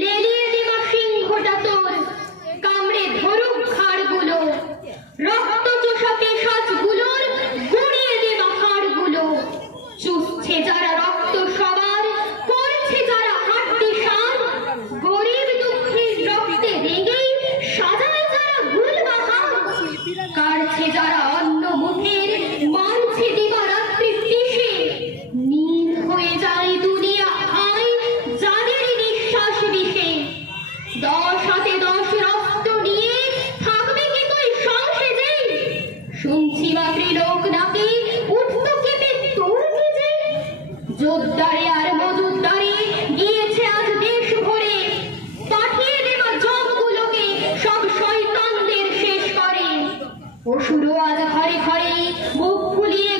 লেলিয়ে দেবা সিংহটা তোর, কামড়ে ধরুক ঘাড়গুলো, রক্ত চোষা পেশাজগুলোর গুঁড়িয়ে দেবা হাড়গুলো। চুষছে যারা রক্ত সবার, করছে যারা হাড্ডি সার, গরিব দুঃখীর রক্তে রেগেই সাজায় যারা গুলবাহার, কাড়ছে যারা অন্ন মুখের, মানছে দিবারাত্রি পিষে, নীল হয়ে যায় দুনিয়া হায় যাদেরই নিঃশ্বাস বিষে। 10 হাতে 10 রক্ত নিয়ে থাকবে কি তুই সংসেজে? শুনছি বা ত্রিলোক নাকি উঠতো কেঁপে তোর নিজে। যোদ্ধারে আর মজুদ্দারে গিয়েছে আজ দেশ ভরে, পাঠিয়ে দেবা জবগুলোকে সব শয়তানদের শেষ করে। অসুরও আজ ঘরে ঘরে মুখ ফুলিয়ে